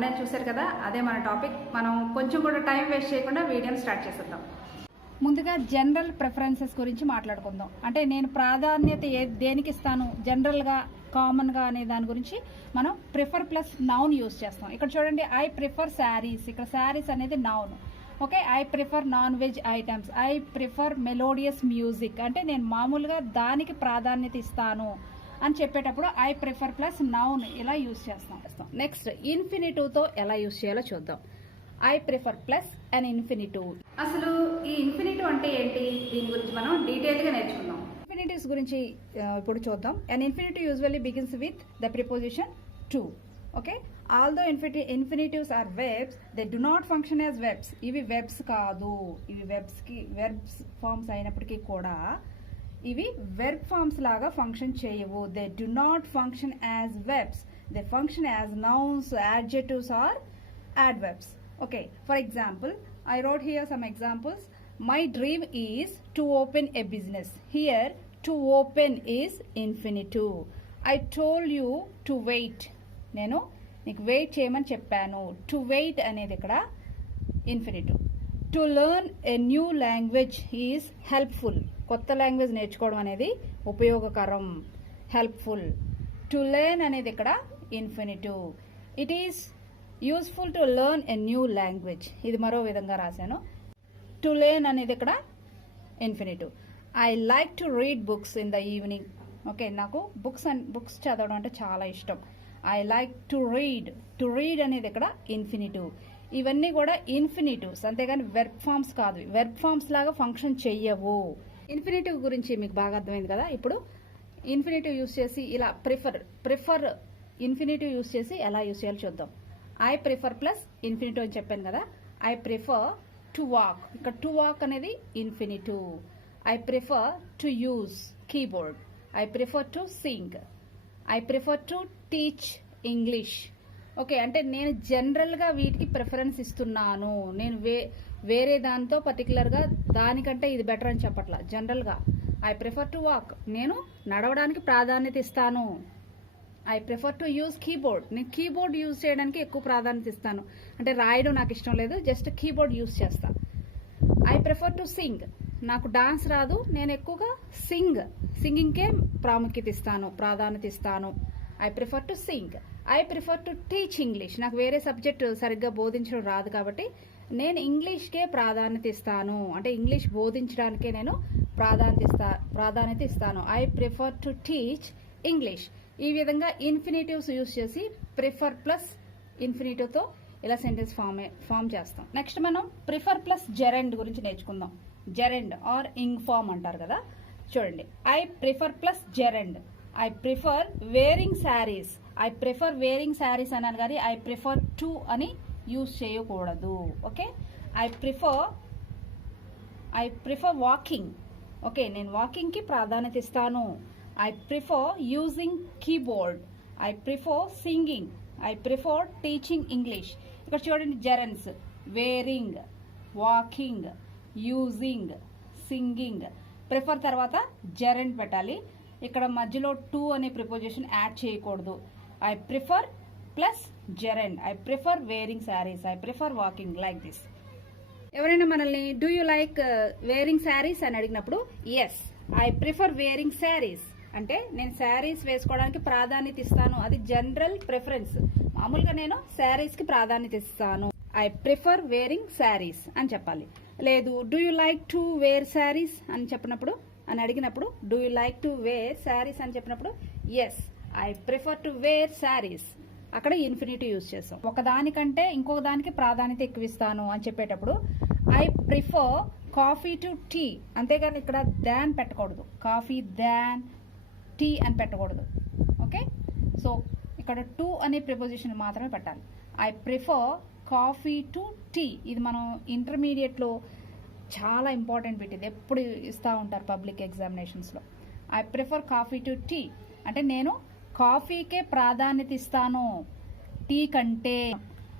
తమ్మునే చూశారు కదా, అదే మన టాపిక్. మనం కొంచెం కూడా టైం వేస్ట్ చేయకుండా వీడియోని స్టార్ట్ చేసేద్దాం. ముందుగా జనరల్ ప్రిఫరెన్సెస్ గురించి మాట్లాడుకుందాం. అంటే నేను ప్రాధాన్యత దేనికి ఇస్తాను, జనరల్గా కామన్గా అనే దాని గురించి మనం ప్రిఫర్ ప్లస్ నౌన్ యూజ్ చేస్తాం. ఇక్కడ చూడండి, ఐ ప్రిఫర్ శారీస్. ఇక్కడ శారీస్ అనేది noun. Okay, I prefer non veg items. I prefer melodious music. అంటే నేను మామూలుగా దానికి ప్రాధాన్యత ఇస్తాను అని చెప్పేటప్పుడు ఐ ప్రిఫర్ ప్లస్ నౌన్ ఇలా యూజ్ చేస్తాం. నెక్స్ట్ ఇన్ఫినిటివ్తో ఎలా యూజ్ చేయాలో చూద్దాం. I prefer plus an infinitive. అసలు ఈ ఇన్ఫినిటివ్ అంటే ఏంటి, దీని గురించి మనం డీటెయిల్గా నేర్చుకుందాం. ఇన్ఫినిటివ్స్ గురించి ఇప్పుడు చూద్దాం. An infinitive usually begins with the preposition to. Okay, although infinitives are verbs, they do not function as verbs. ఇవి వెబ్స్ కాదు, ఇవి వెబ్స్ ఫార్మ్స్ అయినప్పటికీ కూడా ఇవి వెర్బ్ ఫార్మ్స్ లాగా ఫంక్షన్ చేయవు. They do not function as verbs, they function as nouns, adjectives or adverbs. Okay, for example, I wrote here some examples. My dream is to open a business. Here to open is infinitive. I told you to wait. నేను నీకు wait చేయమని చెప్పాను. To wait అనేది ఇక్కడ infinitive. To learn a new language is helpful. కొత్త language నేర్చుకోవడం అనేది ఉపయోగకరం, హెల్ప్ఫుల్. టు లెర్న్ అనేది ఇక్కడ infinitive. It is useful to learn a new language. ఇది మరో విధంగా రాశాను. టు లెర్న్ అనేది ఇక్కడ infinitive. I like to read books in the evening. Okay, నాకు బుక్స్ చదవడం అంటే చాలా ఇష్టం. I like to read. To read అనేది ఇక్కడ ఇన్ఫినిటివ్. ఇవన్నీ కూడా ఇన్ఫినిటివ్స్, అంతేగాని వెర్బ్ ఫార్మ్స్ కాదు. వెర్బ్ ఫార్మ్స్ లాగా ఫంక్షన్ చెయ్యవు. ఇన్ఫినిటివ్ గురించి మీకు బాగా అర్థమైంది కదా. ఇప్పుడు ఇన్ఫినిటివ్ యూస్ చేసి ఇలా ప్రిఫర్ ఇన్ఫినిటివ్ యూస్ చేసి ఎలా యూస్ చేయాలో చూద్దాం. ఐ ప్రిఫర్ ప్లస్ ఇన్ఫినిటివ్ అని చెప్పాను కదా. I prefer to walk. ఇక్కడ టు వాక్ అనేది infinitive. I prefer to use keyboard. I prefer to sing. I prefer to teach English. Okay, అంటే నేను జనరల్గా వీటికి ప్రిఫరెన్స్ ఇస్తున్నాను. నేను వేరే దాంతో పర్టికులర్గా దానికంటే ఇది బెటర్ అని చెప్పట్లా. జనరల్గా ఐ ప్రిఫర్ టు వాక్, నేను నడవడానికి ప్రాధాన్యత ఇస్తాను. I prefer to use keyboard, నేను కీబోర్డ్ యూజ్ చేయడానికి ఎక్కువ ప్రాధాన్యత ఇస్తాను. అంటే రాయడం నాకు ఇష్టం లేదు, జస్ట్ కీబోర్డ్ యూజ్ చేస్తా. ఐ ప్రిఫర్ టు సింగ్, నాకు డాన్స్ రాదు, నేను ఎక్కువగా సింగింగ్కే ప్రాముఖ్యత ఇస్తాను, ప్రాధాన్యత ఇస్తాను. I prefer to sing. I prefer to teach English, నాకు వేరే సబ్జెక్ట్ సరిగ్గా బోధించడం రాదు కాబట్టి నేను ఇంగ్లీష్కే ప్రాధాన్యత ఇస్తాను. అంటే ఇంగ్లీష్ బోధించడానికే నేను ప్రాధాన్యత ఇస్తాను. I prefer to teach English. ఈ విధంగా ఇన్ఫినిటివ్స్ యూజ్ చేసి ప్రిఫర్ ప్లస్ ఇన్ఫినిటివ్తో ఇలా సెంటెన్స్ ఫామ్ చేస్తాం. నెక్స్ట్ మనం ప్రిఫర్ ప్లస్ జెరెండ్ గురించి నేర్చుకుందాం. జెరెండ్ ఆర్ ఇంగ్ ఫామ్ అంటారు కదా. చూడండి, I prefer plus gerund. I prefer wearing saris. I prefer wearing saris అన్నాను కానీ ఐ ప్రిఫర్ టు అని యూజ్ చేయకూడదు. Okay, I prefer walking. Okay, నేను వాకింగ్కి ప్రాధాన్యత ఇస్తాను. I prefer using keyboard. I prefer singing. I prefer teaching English. ఇక్కడ చూడండి, gerunds wearing, walking, using, singing. Prefer తర్వాత జెరెండ్ పెట్టాలి. ఇక్కడ మధ్యలో టు అనే ప్రిపోజిషన్ యాడ్ చేయకూడదు. I prefer plus gerund. I prefer wearing saris. I prefer walking, like this. ఎవరైనా మనల్ని do you like wearing saris అని అడిగినప్పుడు yes, I prefer wearing saris అంటే నేను శారీస్ వేసుకోవడానికి ప్రాధాన్యత ఇస్తాను. అది జనరల్ ప్రిఫరెన్స్. మామూలుగా నేను శారీస్ కి ప్రాధాన్యత ఇస్తాను. ఐ ప్రిఫర్ వేరింగ్ శారీస్ అని చెప్పాలి. లేదు, do you like to wear saris అని అడిగినప్పుడు do you like to wear saris అని చెప్పినప్పుడు yes, I prefer to wear saris. అక్కడ ఇన్ఫినిటివ్ యూజ్ చేస్తాం. ఒకదానికంటే ఇంకొక దానికి ప్రాధాన్యత ఎక్కువ ఇస్తాను అని చెప్పేటప్పుడు I prefer coffee to tea. అంతేగాని ఇక్కడ దాన్ పెట్టకూడదు. కాఫీ దాన్ టీ అని పెట్టకూడదు. ఓకే, సో ఇక్కడ టు అనే ప్రిపోజిషన్ మాత్రమే పెట్టాలి. I prefer coffee to tea. ఇది మనం ఇంటర్మీడియట్లో చాలా ఇంపార్టెంట్ బిట్. ఇది ఎప్పుడు ఇస్తూ ఉంటారు పబ్లిక్ ఎగ్జామినేషన్స్లో. I prefer coffee to tea అంటే నేను కాఫీకే ప్రాధాన్యత ఇస్తాను టీ కంటే.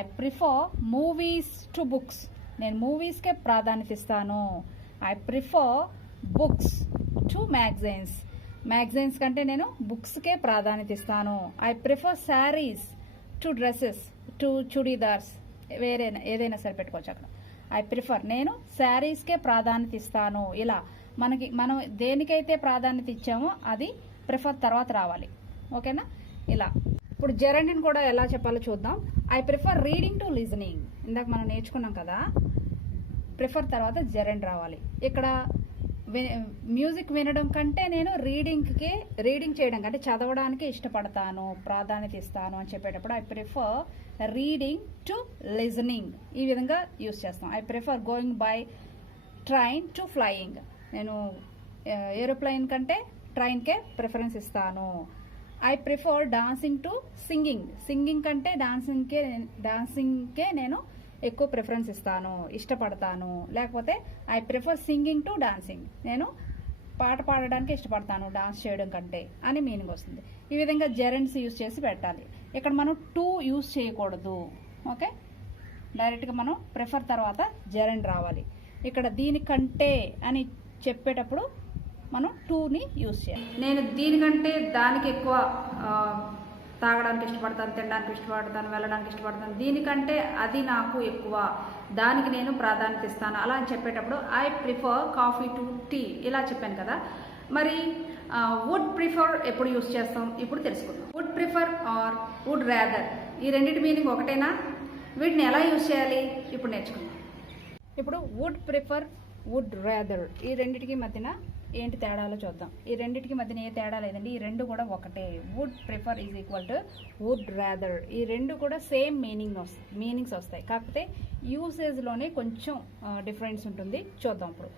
I prefer movies to books, నేను మూవీస్కే ప్రాధాన్యత ఇస్తాను. I prefer books to magazines కంటే నేను బుక్స్కే ప్రాధాన్యత ఇస్తాను. I prefer saris to dresses, to churidars, ఏదైనా సరే పెట్టుకోవచ్చు అక్కడ. ఐ ప్రిఫర్, నేను శారీస్కే ప్రాధాన్యత ఇస్తాను. ఇలా మనం దేనికైతే ప్రాధాన్యత ఇచ్చామో అది ప్రిఫర్ తర్వాత రావాలి. ఓకేనా? ఇలా ఇప్పుడు జెరండిని కూడా ఎలా చెప్పాలో చూద్దాం. I prefer reading to listening. ఇందాక మనం నేర్చుకున్నాం కదా, ప్రిఫర్ తర్వాత జెరండ్ రావాలి. ఇక్కడ మ్యూజిక్ వినడం కంటే నేను రీడింగ్ చేయడం కంటే చదవడానికి ఇష్టపడతాను, ప్రాధాన్యత ఇస్తాను అని చెప్పేటప్పుడు I prefer reading to listening. ఈ విధంగా యూస్ చేస్తాం. I prefer going by train to flying. నేను ఏరోప్లేన్ కంటే ట్రైన్కే ప్రిఫరెన్స్ ఇస్తాను. I prefer dancing to singing. Singing కంటే డాన్సింగ్కే నేను ఎక్కువ ప్రిఫరెన్స్ ఇస్తాను, ఇష్టపడతాను. లేకపోతే I prefer singing to dancing. నేను పాట పాడడానికి ఇష్టపడతాను డాన్స్ చేయడం కంటే అని మీనింగ్ వస్తుంది. ఈ విధంగా జెరండ్స్ యూజ్ చేసి పెట్టాలి. ఇక్కడ మనం టు యూజ్ చేయకూడదు. ఓకే, డైరెక్ట్గా మనం ప్రిఫర్ తర్వాత జెరండ్ రావాలి. ఇక్కడ దీనికంటే అని చెప్పేటప్పుడు మనం టూని యూజ్ చేయాలి. నేను దీనికంటే దానికి ఎక్కువ తాగడానికి ఇష్టపడతాను, తినడానికి ఇష్టపడతాను, వెళ్ళడానికి ఇష్టపడతాను, దీనికంటే అది నాకు ఎక్కువ, దానికి నేను ప్రాధాన్యత ఇస్తాను అలా అని చెప్పేటప్పుడు I prefer coffee to tea ఇలా చెప్పాను కదా. మరి వుడ్ ప్రిఫర్ ఎప్పుడు యూజ్ చేస్తాం ఇప్పుడు తెలుసుకుందాం. Would prefer or would rather, ఈ రెండింటి మీనింగ్ ఒకటేనా? వీటిని ఎలా యూజ్ చేయాలి ఇప్పుడు నేర్చుకుందాం. ఇప్పుడు వుడ్ ప్రిఫర్, వుడ్ రాదర్, ఈ రెండింటికి మధ్యన ఏంటి తేడాలో చూద్దాం. ఈ రెండింటికి మధ్యన ఏ తేడా లేదండి, ఈ రెండు కూడా ఒకటే. Would prefer is equal to would rather. ఈ రెండు కూడా సేమ్ మీనింగ్స్ వస్తాయి, కాకపోతే యూసేజ్లోనే కొంచెం డిఫరెన్స్ ఉంటుంది. చూద్దాం ఇప్పుడు.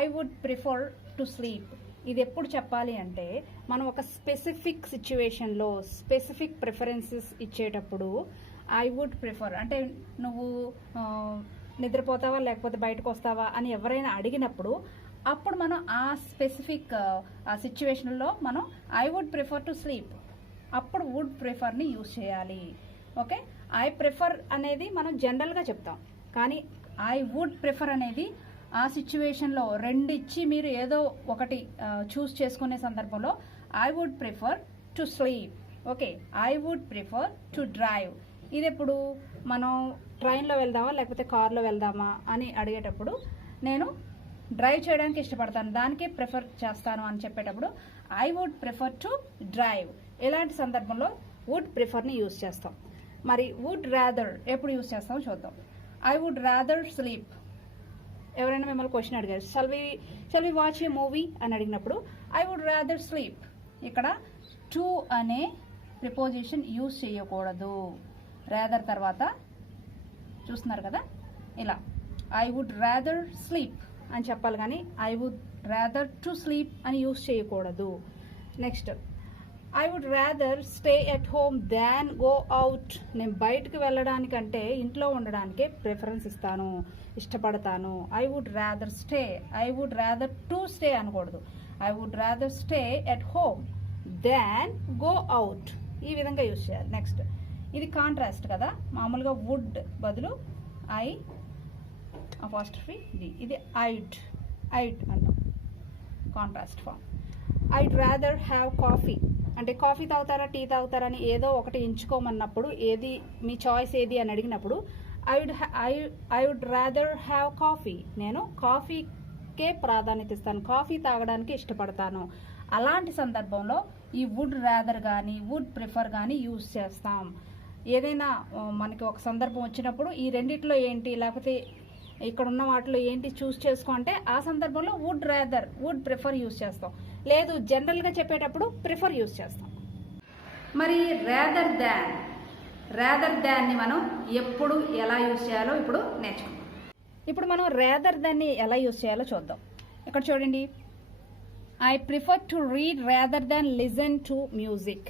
I would prefer to sleep. ఇది ఎప్పుడు చెప్పాలి అంటే మనం ఒక స్పెసిఫిక్ సిచ్యువేషన్లో స్పెసిఫిక్ ప్రిఫరెన్సెస్ ఇచ్చేటప్పుడు ఐ వుడ్ ప్రిఫర్ అంటే నువ్వు నిద్రపోతావా లేకపోతే బయటకు వస్తావా అని ఎవరైనా అడిగినప్పుడు అప్పుడు మనం ఆ స్పెసిఫిక్ ఆ సిచ్యువేషన్లో మనం I would prefer to sleep, అప్పుడు వుడ్ ప్రిఫర్ని యూజ్ చేయాలి. ఓకే, ఐ ప్రిఫర్ అనేది మనం జనరల్గా చెప్తాం, కానీ ఐ వుడ్ ప్రిఫర్ అనేది ఆ సిచ్యువేషన్లో రెండు ఇచ్చి మీరు ఏదో ఒకటి చూస్ చేసుకునే సందర్భంలో I would prefer to sleep. Okay, I would prefer to drive. ఇది ఎప్పుడు మనం ట్రైన్లో వెళ్దామా లేకపోతే కార్లో వెళ్దామా అని అడిగేటప్పుడు నేను డ్రైవ్ చేయడానికి ఇష్టపడతాను, దానికే ప్రిఫర్ చేస్తాను అని చెప్పేటప్పుడు I would prefer to drive. ఇలాంటి సందర్భంలో వుడ్ ప్రిఫర్ని యూజ్ చేస్తాం. మరి వుడ్ రాదర్ ఎప్పుడు యూజ్ చేస్తామో చూద్దాం. I would rather sleep. ఎవరైనా మిమ్మల్ని క్వశ్చన్ అడిగారు, shall we watch a movie అని అడిగినప్పుడు ఐ వుడ్ రాదర్ స్లీప్. ఇక్కడ టు అనే ప్రిపోజిషన్ యూజ్ చేయకూడదు. రాదర్ తర్వాత చూస్తున్నారు కదా, ఇలా ఐ వుడ్ రాదర్ స్లీప్ అని చెప్పాలి, కానీ I would rather to sleep అని యూజ్ చేయకూడదు. Next, I would rather stay at home than go out. నేను బయటకు వెళ్ళడానికంటే ఇంట్లో ఉండడానికే ప్రిఫరెన్స్ ఇస్తాను, ఇష్టపడతాను. I would rather stay, I would rather to stay అనకూడదు. I would rather stay at home than go out. ఈ విధంగా యూజ్ చేయాలి. నెక్స్ట్, ఇది కాంట్రాస్ట్ కదా, మామూలుగా వుడ్ బదులు ఐ అపాస్ట్రఫీ డి, ఇది ఐడ్ అంటాం, contrast form. I'd rather have coffee అంటే కాఫీ తాగుతారా టీ తాగుతారా అని ఏదో ఒకటి ఎంచుకోమన్నప్పుడు ఏది మీ చాయిస్ ఏది అని అడిగినప్పుడు I would rather have coffee. నేను కాఫీకే ప్రాధాన్యత ఇస్తాను, కాఫీ తాగడానికి ఇష్టపడతాను. అలాంటి సందర్భంలో ఈ వుడ్ రాదర్ కానీ వుడ్ ప్రిఫర్ కానీ యూజ్ చేస్తాం. ఏదైనా మనకి ఒక సందర్భం వచ్చినప్పుడు ఈ రెండిట్లో ఏంటి లేకపోతే ఇక్కడ ఉన్న వాటిలో ఏంటి చూస్ చేసుకో అంటే ఆ సందర్భంలో would rather would prefer use చేస్తాం. లేదు జనరల్గా చెప్పేటప్పుడు ప్రిఫర్ యూజ్ చేస్తాం. మరి రాదర్ దాన్ని మనం ఎప్పుడు ఎలా యూజ్ చేయాలో ఇప్పుడు నేర్చుకుందాం. ఇప్పుడు మనం రాదర్ దాన్ని ఎలా యూజ్ చేయాలో చూద్దాం. ఇక్కడ చూడండి, I prefer to read rather than listen to music.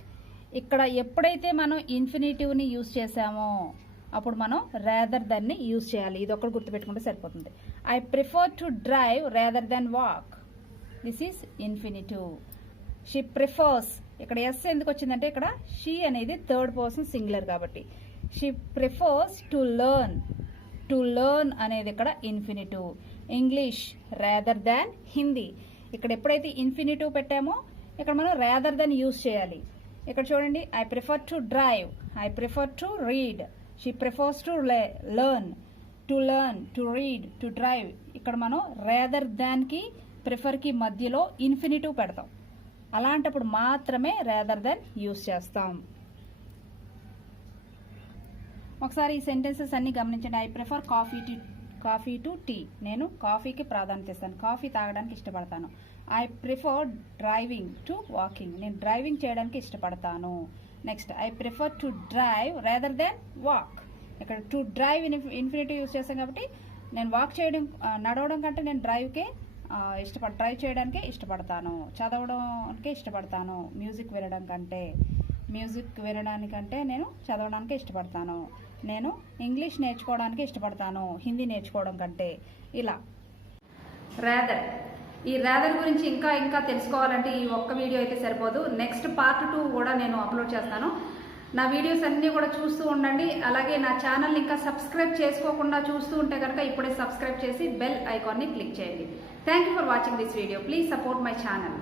ఇక్కడ ఎప్పుడైతే మనం ఇన్ఫినిటివ్ని యూజ్ చేసామో అప్పుడు మనం రాదర్ దాన్ని యూజ్ చేయాలి. ఇది ఒక్కటి గుర్తుపెట్టుకుంటే సరిపోతుంది. I prefer to drive rather than walk. This is infinitive. She prefers, ఇక్కడ ఎస్ ఎందుకు వచ్చిందంటే ఇక్కడ షీ అనేది థర్డ్ పర్సన్ సింగులర్ కాబట్టి షీ ప్రిఫర్స్ టు లెర్న్ అనేది ఇక్కడ infinitive. English rather than Hindi. ఇక్కడ ఎప్పుడైతే ఇన్ఫినిటివ్ పెట్టామో ఇక్కడ మనం రాదర్ దాన్ యూజ్ చేయాలి. ఇక్కడ చూడండి, I prefer to drive, I prefer to read, she prefers to learn, to read, to drive. ఇక్కడ మనం రేదర్ దాన్కి ప్రిఫర్కి మధ్యలో ఇన్ఫినిటివ్ పెడతాం. అలాంటప్పుడు మాత్రమే రేదర్ దెన్ యూస్ చేస్తాం. ఒకసారి ఈ సెంటెన్సెస్ అన్ని గమనించండి. I prefer coffee to tea, నేను కాఫీకి ప్రాధాన్యత ఇస్తాను, కాఫీ తాగడానికి ఇష్టపడతాను. I prefer driving to walking, నేను డ్రైవింగ్ చేయడానికి ఇష్టపడతాను. Next, I prefer to drive rather than walk. ఇక్కడ టు డ్రైవ్ ఇన్ఫినిటివ్ యూస్ చేస్తాం కాబట్టి నేను నడవడం కంటే నేను డ్రైవ్ చేయడానికే ఇష్టపడతాను, చదవడానికి ఇష్టపడతాను. మ్యూజిక్ వినడానికంటే నేను చదవడానికి ఇష్టపడతాను. నేను ఇంగ్లీష్ నేర్చుకోవడానికి ఇష్టపడతాను హిందీ నేర్చుకోవడం కంటే. ఇలా రాదర్, ఈ రాదర్ గురించి ఇంకా తెలుసుకోవాలంటే ఈ ఒక్క వీడియో అయితే సరిపోదు. నెక్స్ట్ పార్ట్ 2 కూడా నేను అప్లోడ్ చేస్తాను. నా వీడియోస్ అన్నీ కూడా చూస్తూ ఉండండి. అలాగే నా ఛానల్ని ఇంకా సబ్స్క్రైబ్ చేసుకోకుండా చూస్తూ ఉంటే కనుక ఇప్పుడే సబ్స్క్రైబ్ చేసి బెల్ ఐకాన్ని క్లిక్ చేయండి. Thank you for watching this video. Please support my channel.